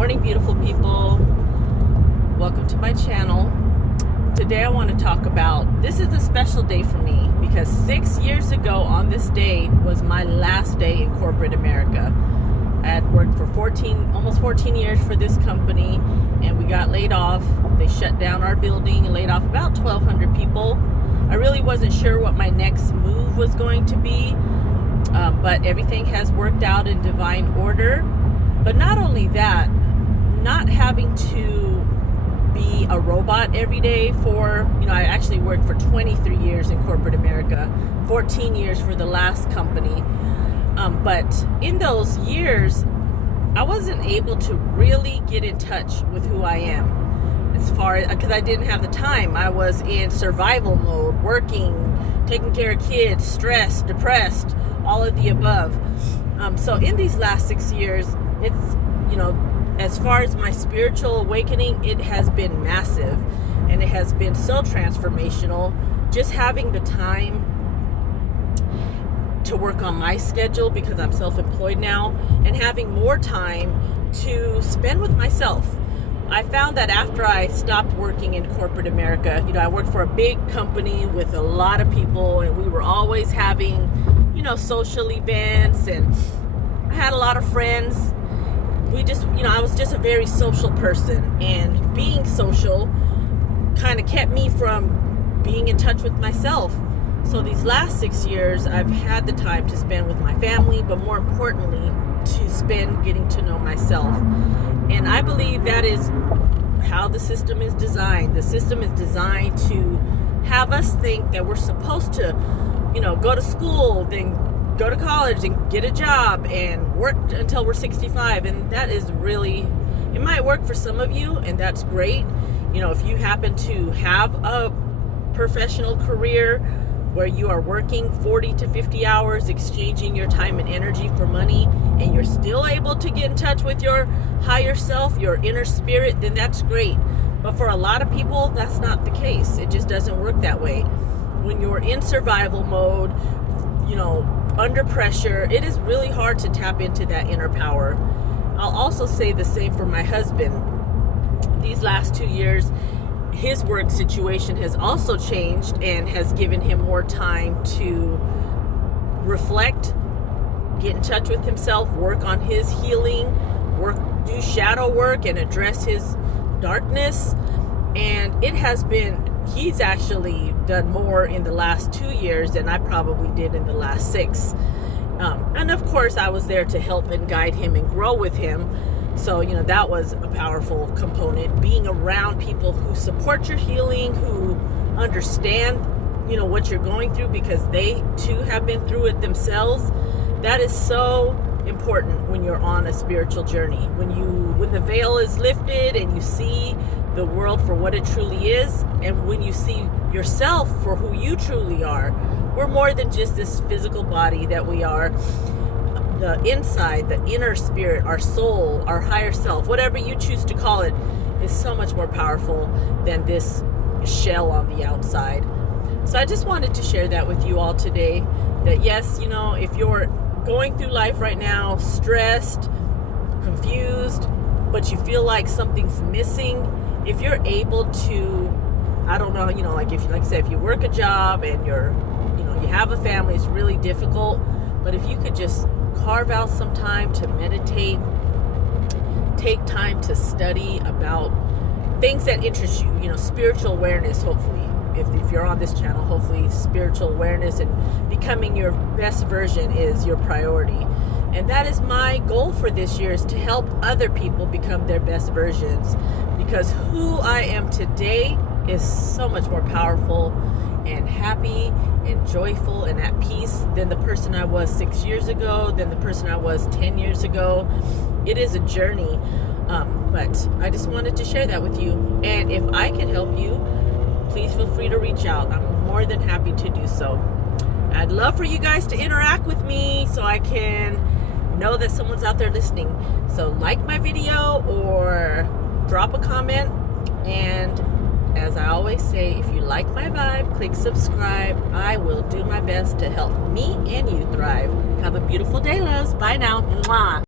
morning, beautiful people. Welcome to my channel. Today I want to talk about, this is a special day for me because 6 years ago on this day was my last day in corporate America. I had worked for almost 14 years for this company, and we got laid off. They shut down our building and laid off about 1,200 people. I really wasn't sure what my next move was going to be, but everything has worked out in divine order. But not only that, not having to be a robot every day I actually worked for 23 years in corporate America, 14 years for the last company. But in those years, I wasn't able to really get in touch with who I am, because I didn't have the time. I was in survival mode, working, taking care of kids, stressed, depressed, all of the above. So in these last 6 years, it's, as far as my spiritual awakening, it has been massive, and it has been so transformational. Just having the time to work on my schedule, because I'm self-employed now, and having more time to spend with myself. I found that after I stopped working in corporate America, I worked for a big company with a lot of people, and we were always having, social events, and I had a lot of friends. I was just a very social person, and being social kind of kept me from being in touch with myself. So these last 6 years, I've had the time to spend with my family, but more importantly, to spend getting to know myself. And I believe that is how the system is designed. The system is designed to have us think that we're supposed to, go to school, then go to college and get a job and work until we're 65. And that is really, it might work for some of you, and that's great. If you happen to have a professional career where you are working 40 to 50 hours, exchanging your time and energy for money, and you're still able to get in touch with your higher self, your inner spirit, then that's great. But for a lot of people, that's not the case. It just doesn't work that way. When you're in survival mode, under pressure, it is really hard to tap into that inner power. I'll also say the same for my husband. These last 2 years, his work situation has also changed and has given him more time to reflect, get in touch with himself, work on his healing, do shadow work and address his darkness. And he's actually done more in the last 2 years than I probably did in the last 6. And of course, I was there to help and guide him and grow with him. So, that was a powerful component. Being around people who support your healing, who understand, what you're going through, because they too have been through it themselves. That is so important when you're on a spiritual journey. When the veil is lifted and you see the world for what it truly is, and when you see yourself for who you truly are. We're more than just this physical body that we are. The inside, the inner spirit, our soul, our higher self, whatever you choose to call it, is so much more powerful than this shell on the outside. So I just wanted to share that with you all today, that yes, if you're going through life right now, stressed, confused, but you feel like something's missing, if you're able to, if you work a job and you have a family, it's really difficult, but if you could just carve out some time to meditate, take time to study about things that interest you, spiritual awareness, hopefully. If you're on this channel, hopefully spiritual awareness and becoming your best version is your priority. And that is my goal for this year, is to help other people become their best versions, because who I am today is so much more powerful and happy and joyful and at peace than the person I was 6 years ago, than the person I was 10 years ago. It is a journey, but I just wanted to share that with you. And if I can help you, please feel free to reach out. I'm more than happy to do so. I'd love for you guys to interact with me so I can know that someone's out there listening. So like my video or drop a comment. And as I always say, if you like my vibe, click subscribe. I will do my best to help me and you thrive. Have a beautiful day, loves. Bye now. Mwah.